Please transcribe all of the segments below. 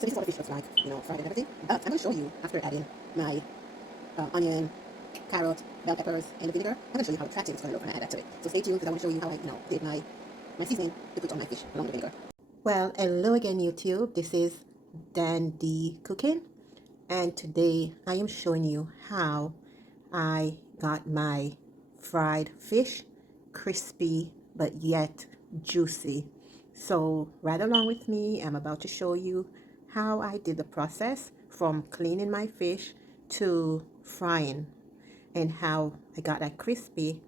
So this is what the fish looks like, you know, fried and everything. But I'm going to show you after adding my onion, carrot, bell peppers, and the vinegar. I'm going to show you how attractive it's going to look when I add that to it. So stay tuned because I want to show you how I, did my seasoning to put on my fish along with the vinegar. Well, hello again, YouTube. This is Dandy Cooking, and today I am showing you how I got my fried fish crispy but yet juicy. So right along with me, I'm about to show you how I did the process from cleaning my fish to frying and how I got that crispy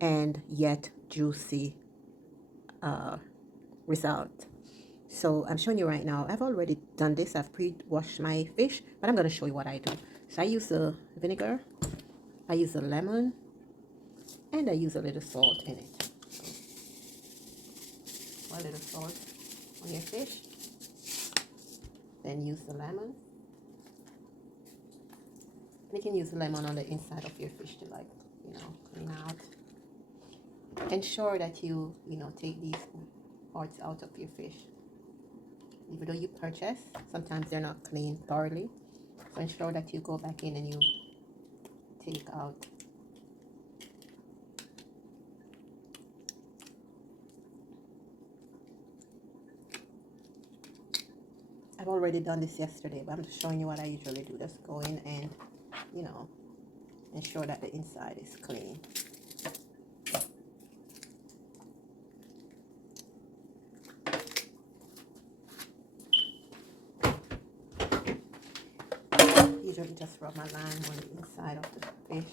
and yet juicy result. So I'm showing you right now. I've already done this. I've pre-washed my fish, but I'm going to show you what I do. So I use the vinegar, I use the lemon, and I use a little salt in it. So, a little salt on your fish. Then use the lemon. And you can use the lemon on the inside of your fish to, like, clean out. Ensure that you take these parts out of your fish. Even though you purchase, sometimes they're not clean thoroughly. So ensure that you go back in and you take out. I've already done this yesterday, but I'm just showing you what I usually do. Just go in and, ensure that the inside is clean. Usually just rub my lime on the inside of the fish.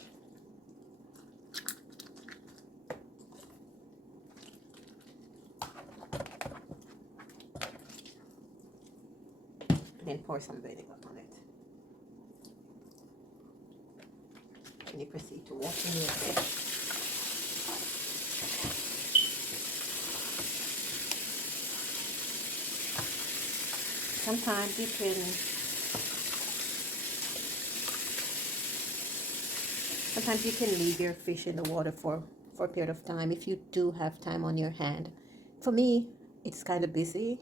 And then pour some vinegar on it. And you proceed to washing your fish. Sometimes you can leave your fish in the water for a period of time if you do have time on your hand. For me, it's kind of busy.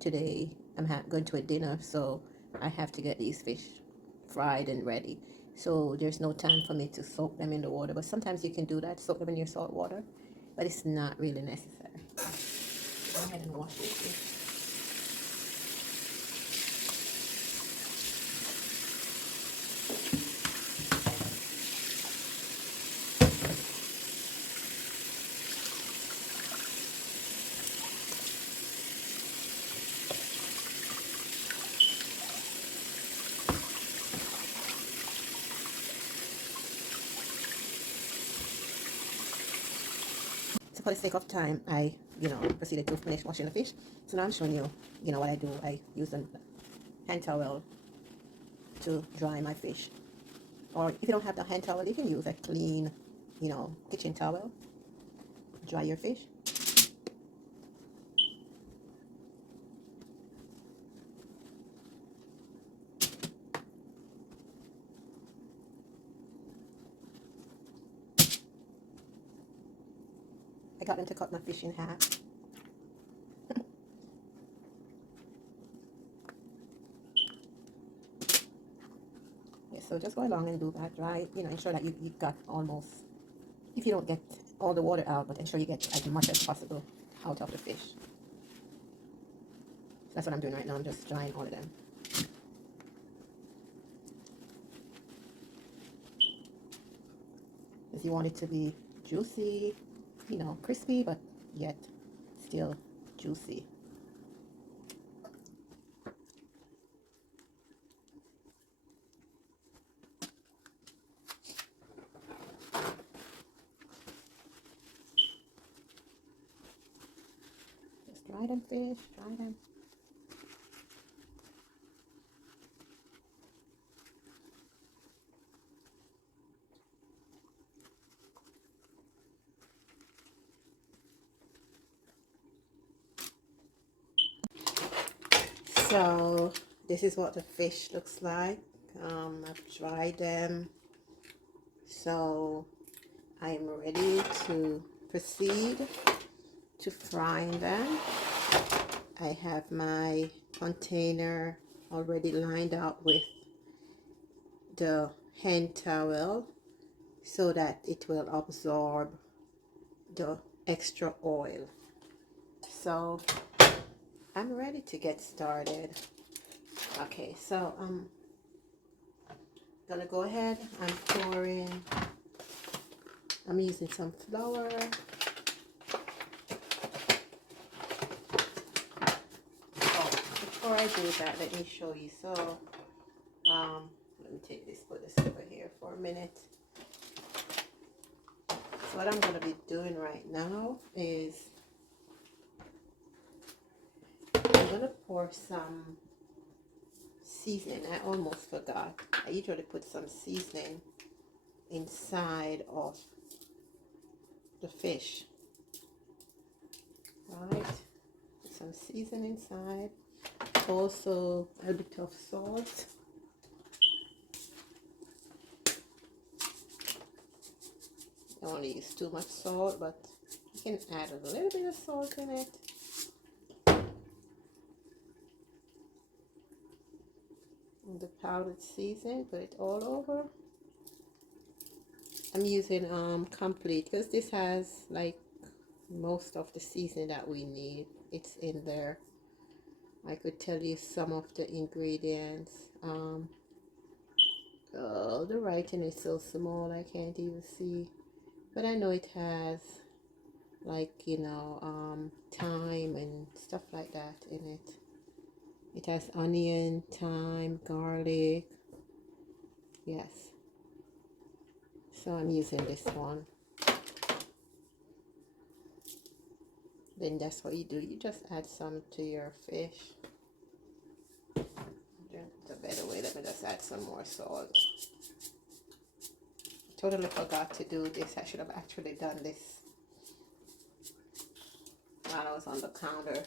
Today I'm going to a dinner, so I have to get these fish fried and ready. So there's no time for me to soak them in the water. But sometimes you can do that, soak them in your salt water, but it's not really necessary. Go ahead and wash your fish. So for the sake of time, I, proceeded to finish washing the fish. So now I'm showing you, what I do. I use a hand towel to dry my fish. Or if you don't have the hand towel, you can use a clean, kitchen towel. Dry your fish. I got them to cut my fish in half. Yeah, so just go along and do that, right? Ensure that you've got almost, if you don't get all the water out, but ensure you get as much as possible out of the fish. So that's what I'm doing right now. I'm just drying all of them. If you want it to be juicy, crispy, but yet still juicy. Just dry them fish, dry them. So this is what the fish looks like. I've dried them, so I'm ready to proceed to frying them. I have my container already lined up with the hand towel so that it will absorb the extra oil. So I'm ready to get started. Okay, so I'm gonna go ahead and I'm using some flour. Oh, before I do that, let me show you. So let me take this, put this over here for a minute. So what I'm gonna be doing right now is I'm gonna pour some seasoning. I almost forgot. I usually put some seasoning inside of the fish. Alright, put some seasoning inside. Also a bit of salt. I don't want to use too much salt, but you can add a little bit of salt in it. And the powdered seasoning, put it all over. I'm using complete because this has like most of the seasoning that we need. It's in there. I could tell you some of the ingredients. Oh, the writing is so small I can't even see, but I know it has like, you know, thyme and stuff like that in it. It has onion, thyme, garlic. Yes, so I'm using this one. Then that's what you do, you just add some to your fish. It's a better way. Let me just add some more salt. Totally forgot to do this. I should have actually done this while I was on the counter.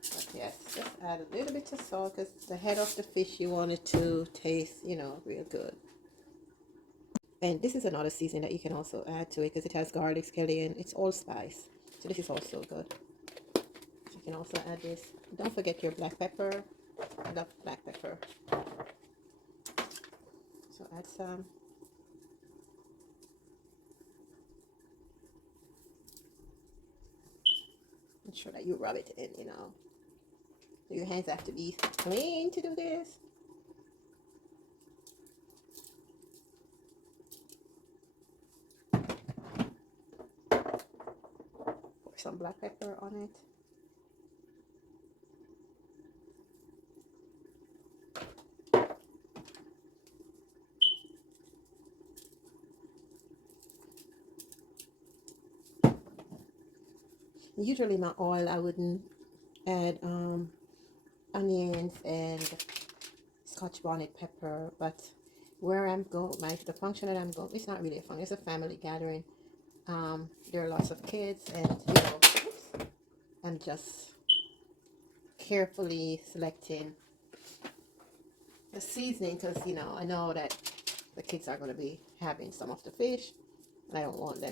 But yes, just add a little bit of salt because the head of the fish you want it to taste, you know, real good. And this is another seasoning that you can also add to it because it has garlic, scallion, it's allspice. So this is also good. So you can also add this. Don't forget your black pepper. I love black pepper. So add some. Make sure that you rub it in, you know. So your hands have to be clean to do this. Pour some black pepper on it. Usually my oil, I wouldn't add onions and Scotch bonnet pepper, but where I'm going, the function that I'm going, it's not really a function, it's a family gathering. There are lots of kids, and you know, oops, I'm just carefully selecting the seasoning because, you know, I know that the kids are going to be having some of the fish, and I don't want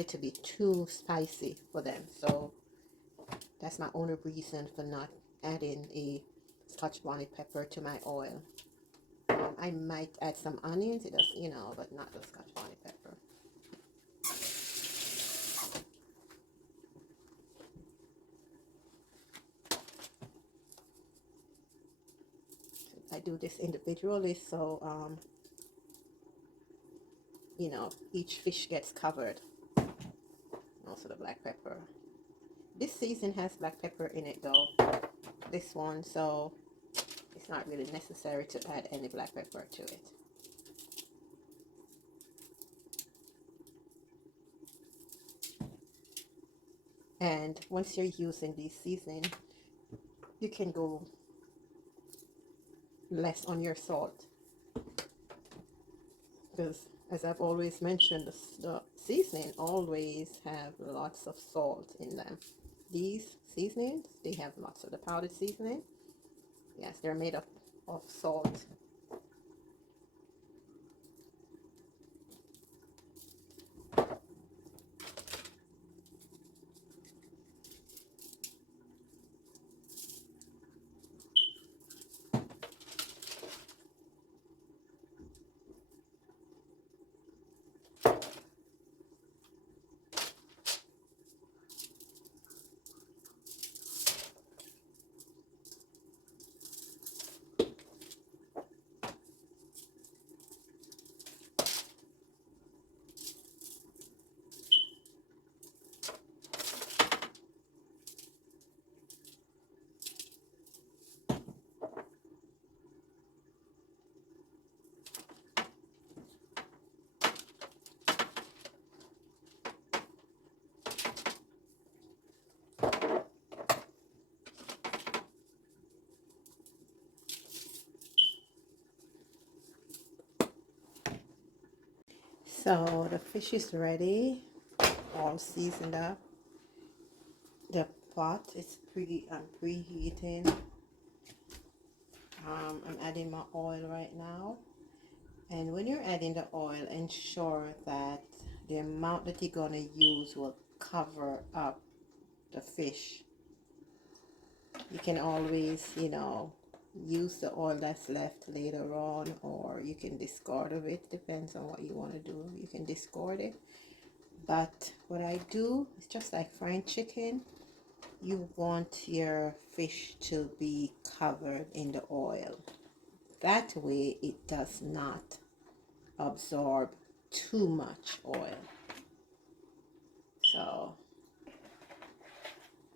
it to be too spicy for them. So that's my only reason for not adding a Scotch bonnet pepper to my oil. I might add some onions, it does, you know, but not the Scotch bonnet pepper. I do this individually, so you know, each fish gets covered. Also the black pepper. This season has black pepper in it though, this one, so it's not really necessary to add any black pepper to it. And once you're using these seasoning, you can go less on your salt, because as I've always mentioned, the seasoning always have lots of salt in them. These seasonings, they have lots of the powdered seasoning. Yes, they're made up of salt. So the fish is ready, all seasoned up. The pot is preheating. I'm adding my oil right now. And when you're adding the oil, ensure that the amount that you're going to use will cover up the fish. You can always, use the oil that's left later on, or you can discard of it. Depends on what you want to do. You can discard it. But what I do is just like frying chicken. You want your fish to be covered in the oil. That way it does not absorb too much oil. So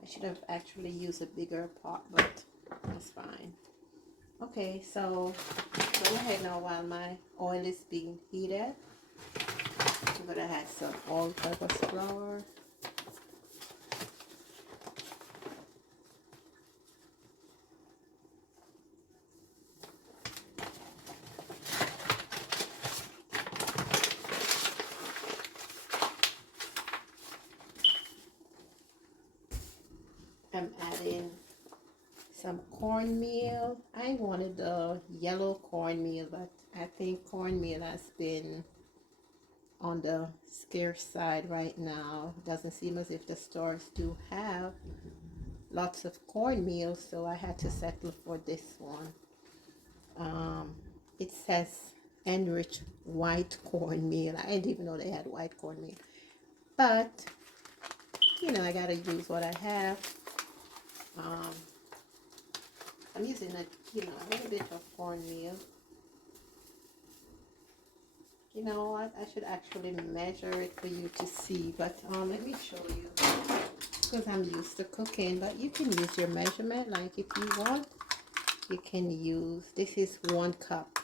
I should have actually used a bigger pot, but that's fine. Okay, so go ahead now while my oil is being heated. I'm gonna add some all-purpose flour. I'm adding some cornmeal. I wanted the yellow cornmeal, but I think cornmeal has been on the scarce side right now. Doesn't seem as if the stores do have lots of cornmeal, so I had to settle for this one. It says enriched white cornmeal. I didn't even know they had white cornmeal, but I gotta use what I have. I'm using a little bit of cornmeal. You know what? I should actually measure it for you to see, but let me show you, because I'm used to cooking. But you can use your measurement, like if you want, you can use, this is 1 cup.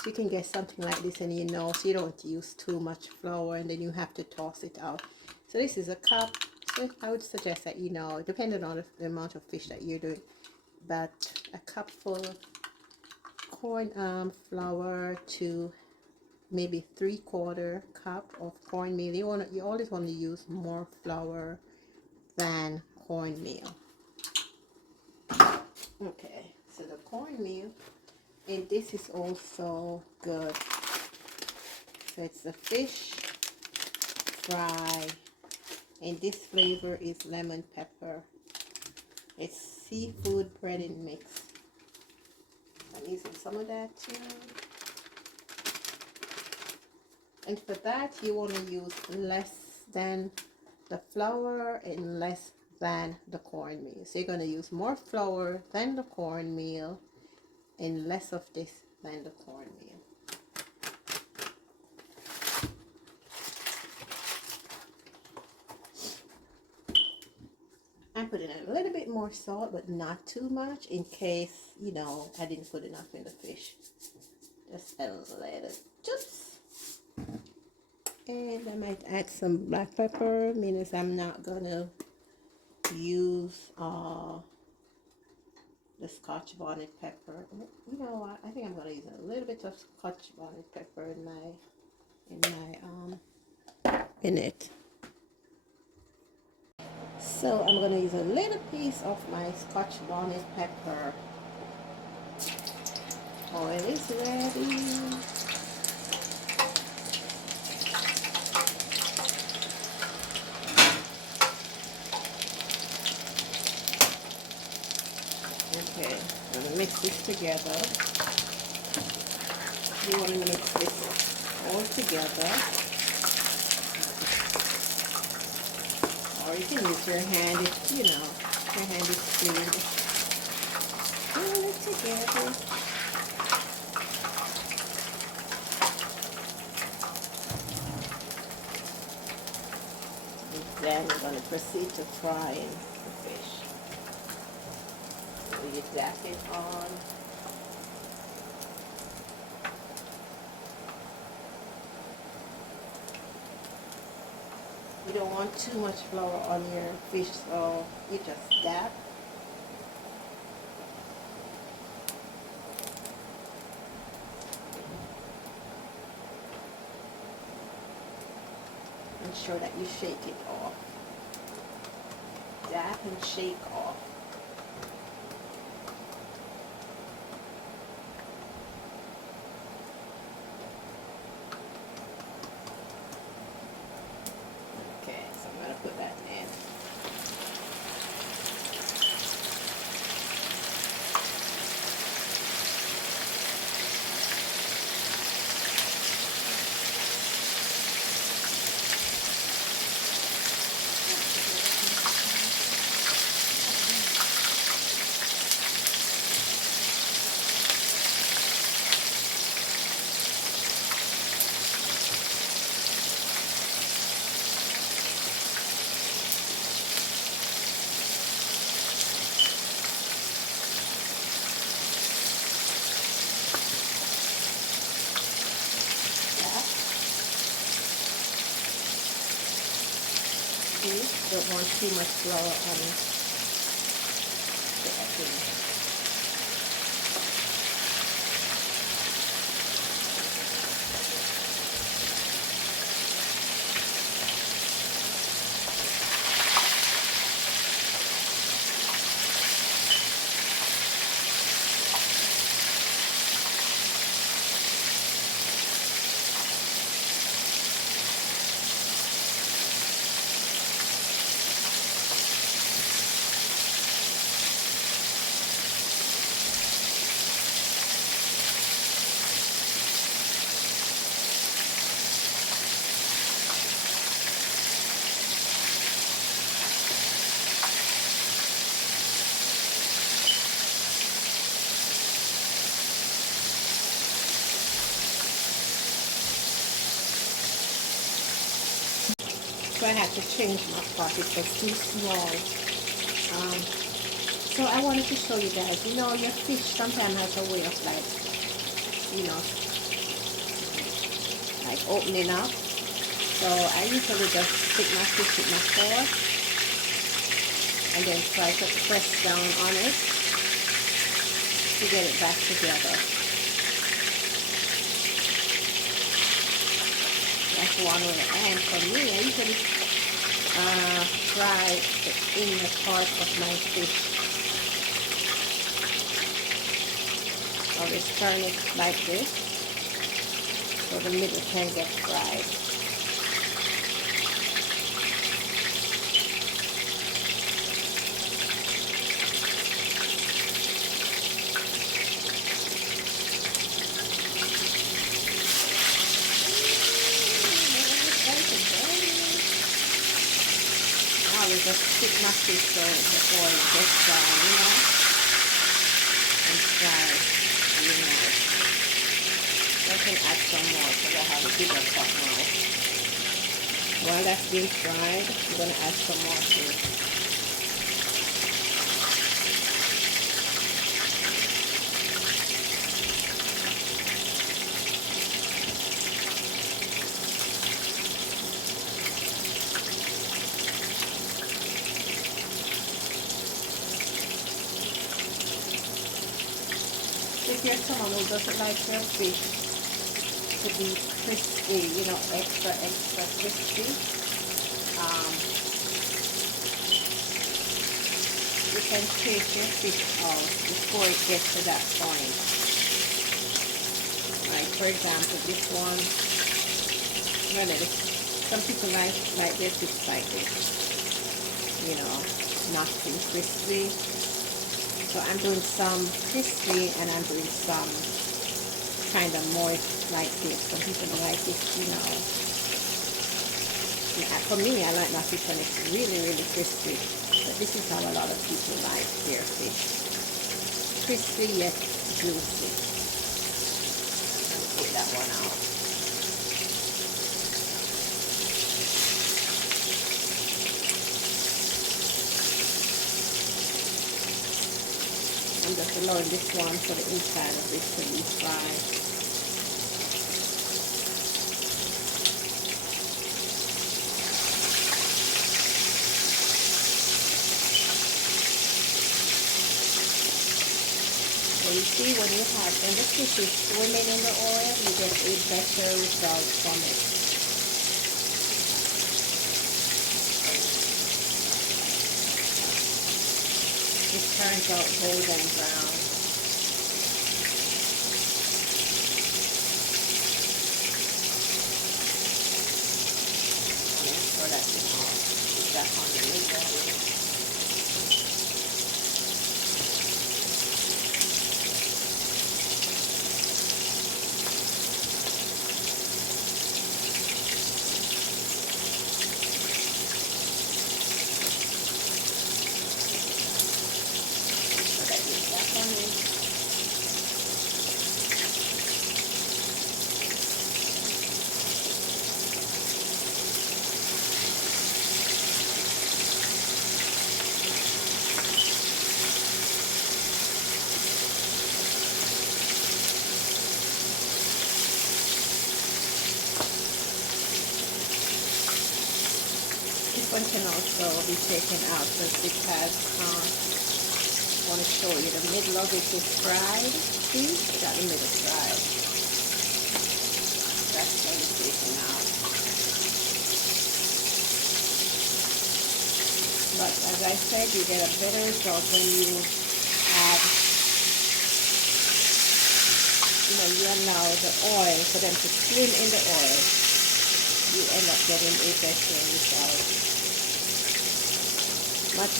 So you can get something like this, and so you don't use too much flour and then you have to toss it out. So this is a cup. So I would suggest that, depending on the amount of fish that you're doing, but a cup full of corn flour to maybe 3/4 cup of cornmeal. You always want to use more flour than cornmeal. Okay, so the cornmeal, and this is also good. So it's the fish fry, and this flavor is lemon pepper. It's seafood breading mix. I'm using some of that too. And for that, you want to use less than the flour and less than the cornmeal. So you're going to use more flour than the cornmeal and less of this than the cornmeal. I'm putting a little bit more salt, but not too much, in case, I didn't put enough in the fish. Just a little juice. And I might add some black pepper, meaning I'm not gonna use the Scotch bonnet pepper. You know what? I think I'm gonna use a little bit of Scotch bonnet pepper in it. So I'm gonna use a little piece of my Scotch bonnet pepper. Oil is ready. Okay, I'm gonna mix this together. You want to mix this all together, or you can use your hand if your hand is clean. Pull it together. And then we're going to proceed to frying the fish. So you dap it on. You don't want too much flour on your fish, so you just dap. making sure that you shake it off. Dab and shake off. Okay, so I'm going to put that in. Don't want too much flour on the egg. So I had to change my pot, it was too small. So I wanted to show you guys, you know, your fish sometimes has a way of like, you know, like opening up. So I usually just stick my fish with my fork and then try to press down on it to get it back together. That's one way. And for me, I usually fry the inner part of my fish. Always turn it like this so the middle can get fried. Now we just stick my fish so the oil gets down, you know, and fry. I can add some more so I have a bigger pot now. While that's being fried, I'm going to add some more to it. If you're someone who doesn't like their fish to be crispy, you know, extra crispy, you can take your fish out before it gets to that point. Like for example, this one, well, some people like their fish like this, you know, not too crispy. So I'm doing some crispy and I'm doing some kind of moist like this. Some people like it, you know. For me, I like my fish when it's really, really crispy. But this is how a lot of people like their fish. Crispy yet juicy. I'll take that one out. I'm just allowing this one for the inside of this to be fried. So you see when the fish is swimming in the oil, you get a better result from it. turns out golden brown. And make sure that it's that on the lid. This one can also be taken out because I want to show you the middle of it is fried. See? Got the middle fried. That's going to be taken out. But as I said, you get a better result when you add, you allow the oil for them to swim in the oil. You end up getting a better result.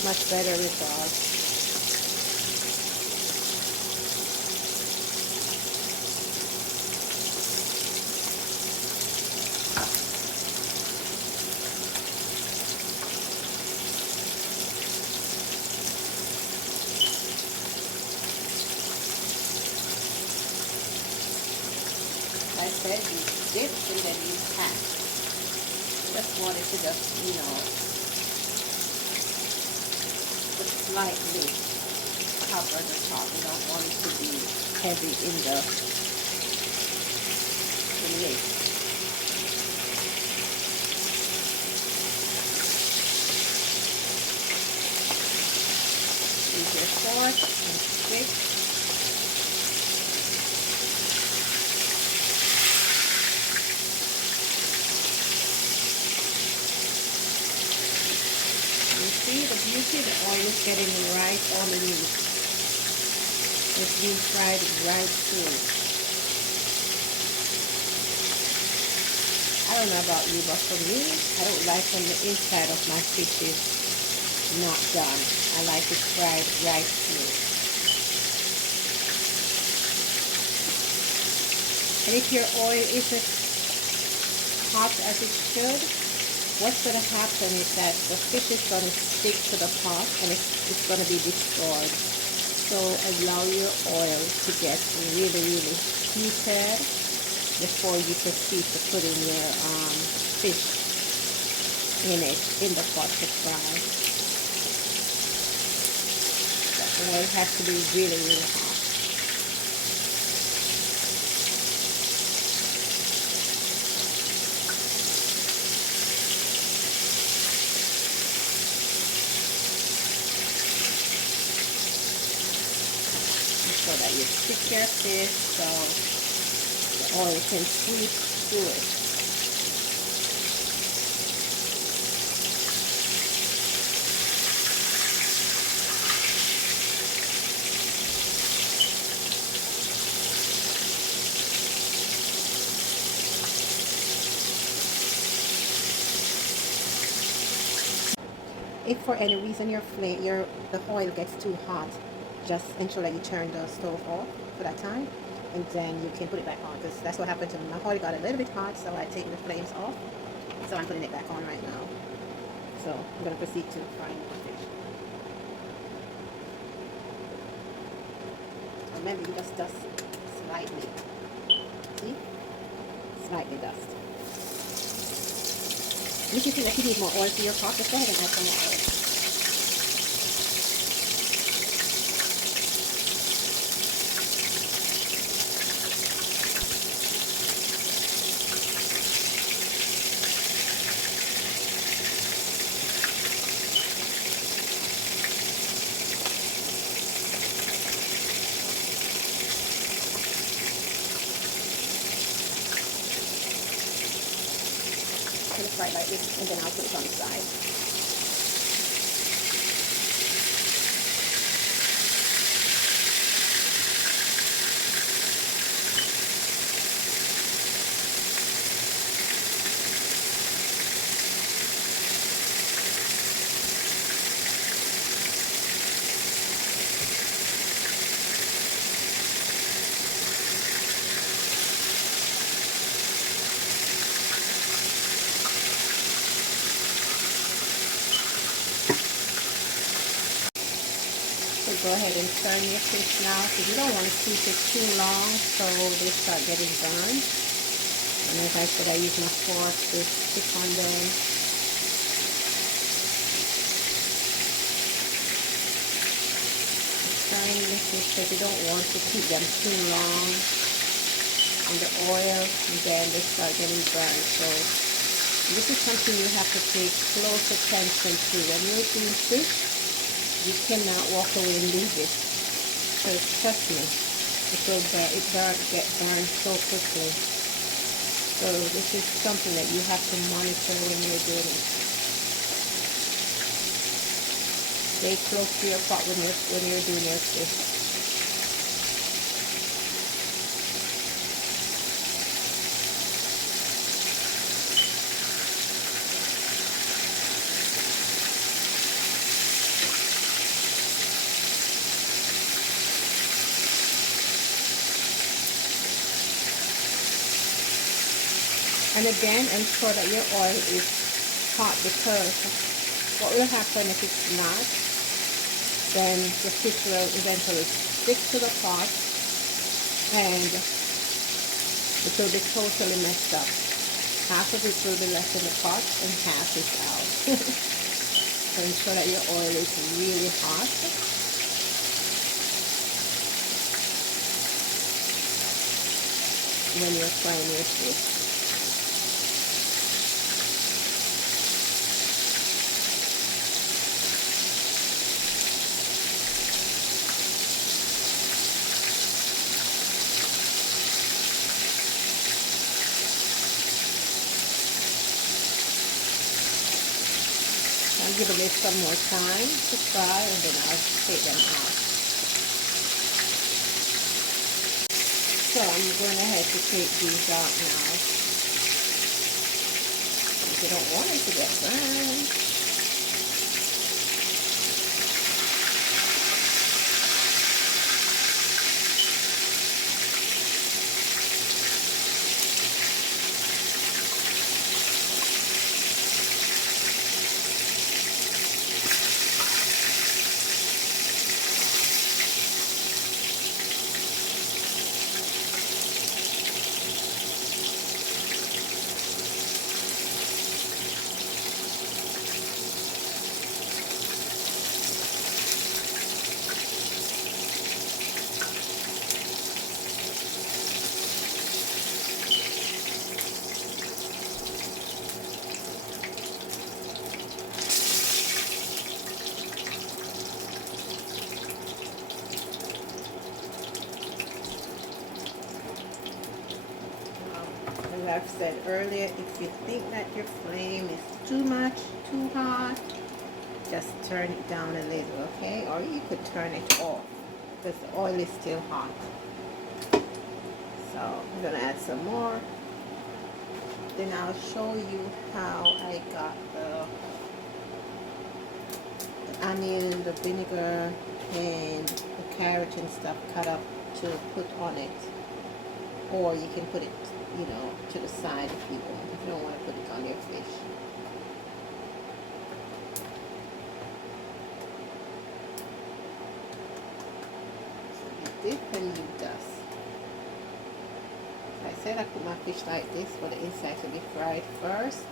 Much better result. I said you dip and then you pack. Just wanted to just, slightly cover the top. You don't want it to be heavy in the lid. Use your fork and stick. See the beauty, the oil is getting right underneath. It's being fried right through. I don't know about you, but for me, I don't like when the inside of my fish is not done. I like it fried right through. And if your oil isn't hot as it should, what's going to happen is that the fish is going to stick to the pot and it's going to be destroyed. So allow your oil to get really heated before you proceed to put in your fish in the pot to fry. The oil has to be really hot. So that you stick your fish so the oil can sweep through it. If for any reason the oil gets too hot, just ensure that you turn the stove off for that time, and then you can put it back on, because that's what happened to me. My oil got a little bit hot, so I take the flames off. So I'm putting it back on right now. So I'm going to proceed to frying the fish. Remember, you just dust slightly. See? Slightly dust. And if you think that you need more oil for your pot, just go ahead and add some more oil. Fry like this, and then I'll put it on the side. ahead and turn your fish now, because you don't want to keep it too long so they start getting burned. And as I said, I use my fork to stick on them. Turning the fish because you don't want to keep them too long in the oil, and then they start getting burned. So this is something you have to pay close attention to. When you're doing fish, you cannot walk away and leave it. Because trust me, it get burned so quickly. So this is something that you have to monitor when you're doing it. Stay close to your pot when you're doing your fish. And again, ensure that your oil is hot, because what will happen if it's not, then the fish will eventually stick to the pot and it will be totally messed up. Half of it will be left in the pot and half is out. So ensure that your oil is really hot. When you're frying your fish. I'm giving this some more time to fry, and then I'll take them out. So I'm going ahead to take these out now. If you don't want it to get burned. As I've said earlier, if you think that your flame is too much, too hot, just turn it down a little, okay? Or you could turn it off because the oil is still hot. So I'm gonna add some more. Then I'll show you how I got the onion, the vinegar, and the carrot and stuff cut up to put on it. Or you can put it, you know, to the side if you want, if you don't want to put it on your fish. So you dip and you dust. Like I said, I put my fish like this for the inside to be fried first.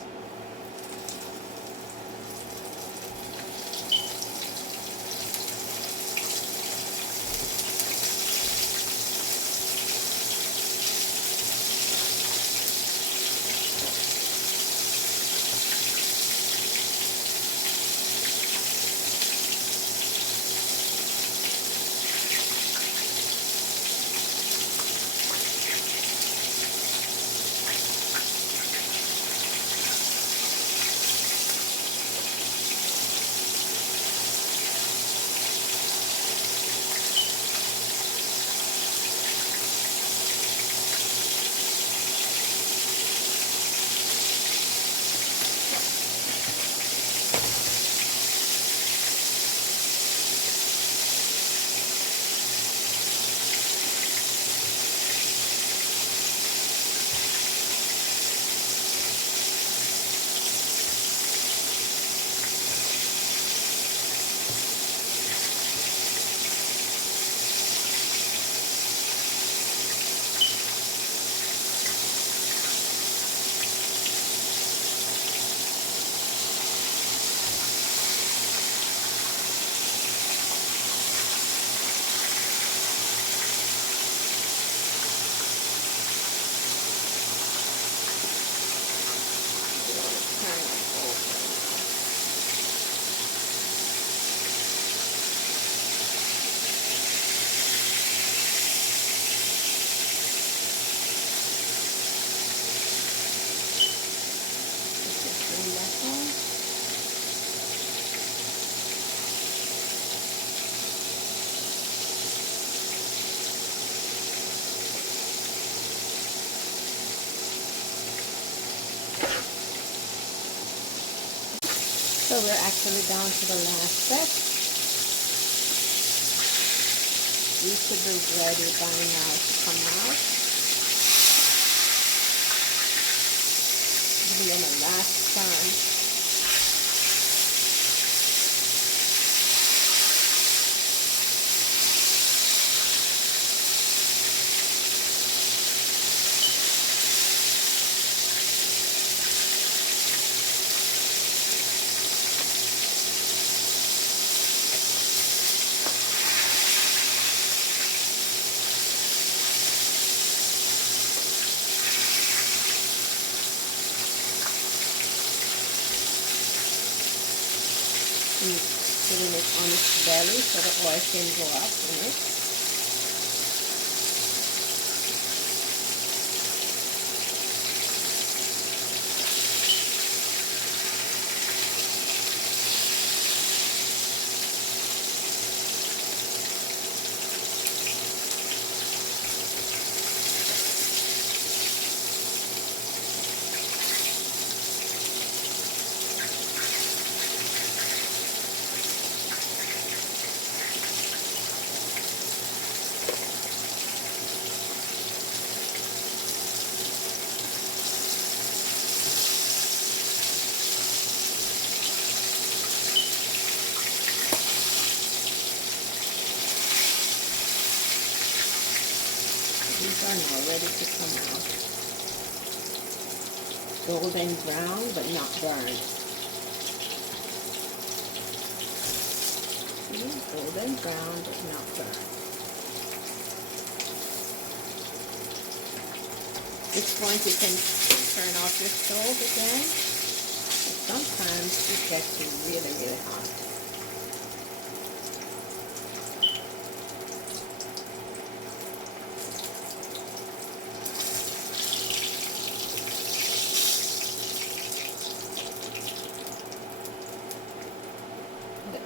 So we're actually down to the last step. You should be ready by now to come out. Give me my last time. And putting it on its belly so the oil can go up in it. These are now ready to come out. Golden brown, but not burned. See? Golden brown, but not burned. At this point you can turn off your stove again. But sometimes it gets really, really hot.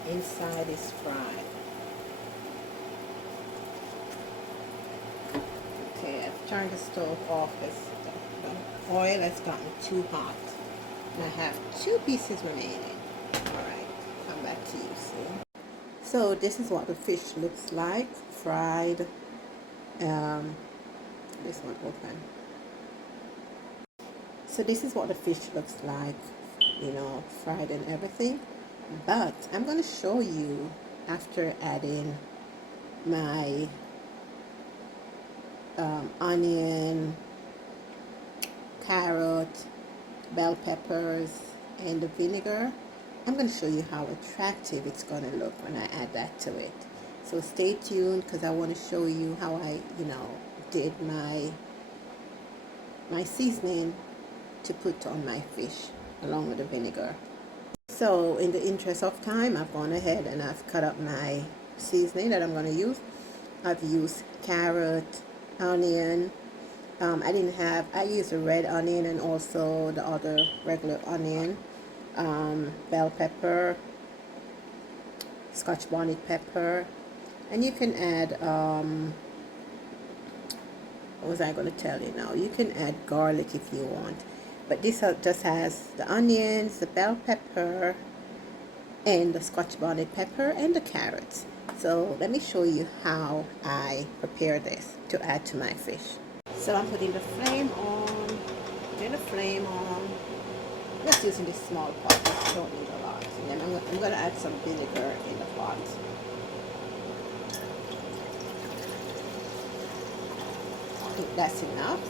Inside is fried. Okay, I've turned the stove off because the oil has gotten too hot. And I have 2 pieces remaining. Alright, come back to you soon. So this is what the fish looks like, fried. This one open. So this is what the fish looks like, you know, fried and everything. But I'm going to show you after adding my onion, carrot, bell peppers, and the vinegar. I'm going to show you how attractive it's going to look when I add that to it. So stay tuned because I want to show you how I, did my seasoning to put on my fish along with the vinegar. So in the interest of time, I've gone ahead and I've cut up my seasoning that I'm going to use. I've used carrot, onion. I used a red onion and also the other regular onion, bell pepper, Scotch bonnet pepper, and you can add, what was I going to tell you now? You can add garlic if you want. But this just has the onions, the bell pepper, and the Scotch bonnet pepper, and the carrots. So let me show you how I prepare this to add to my fish. So I'm putting the flame on, just using this small pot, I don't need a lot. And then I'm going to add some vinegar in the pot. I think that's enough.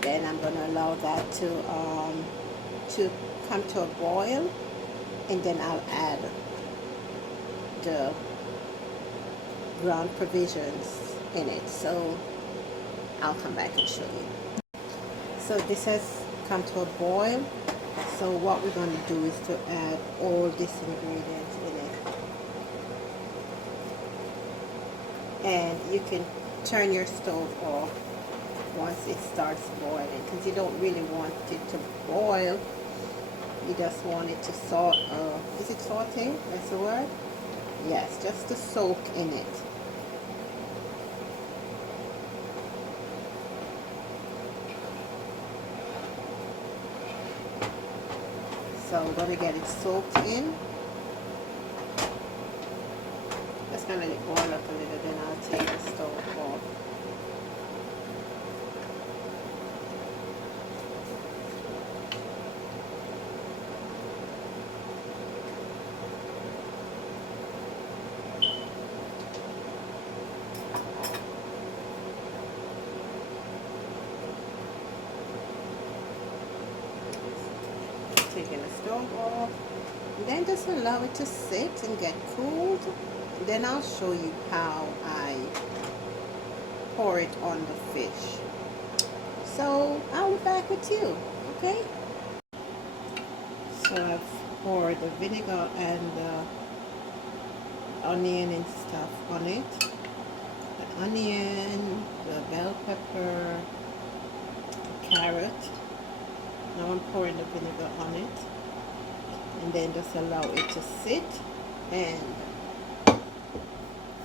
Then I'm going to allow that to come to a boil, and then I'll add the ground provisions in it. So I'll come back and show you. So this has come to a boil. So what we're going to do is to add all these ingredients in it. And you can turn your stove off once it starts boiling, because you don't really want it to boil. You just want it to is it saute? That's the word? Yes, just to soak in it. So So we're gonna get it soaked in. Just gonna let it boil up a little, then I'll take the stove off. Taking the stove off, and then just allow it to sit and get cooled. And then I'll show you how I pour it on the fish. So I'll be back with you, okay? So I've poured the vinegar and the onion and stuff on it. The onion, the bell pepper, the carrot. Now I'm pouring the vinegar on it, and then just allow it to sit, and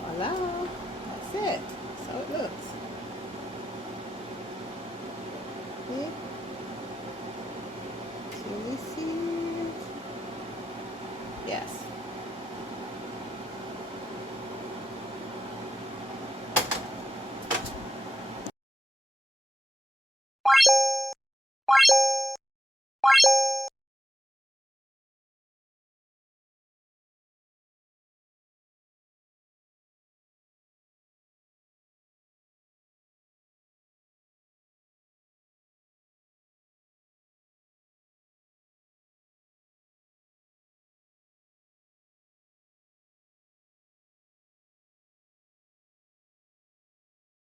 voila, that's it. That's how it looks. See? Can you see?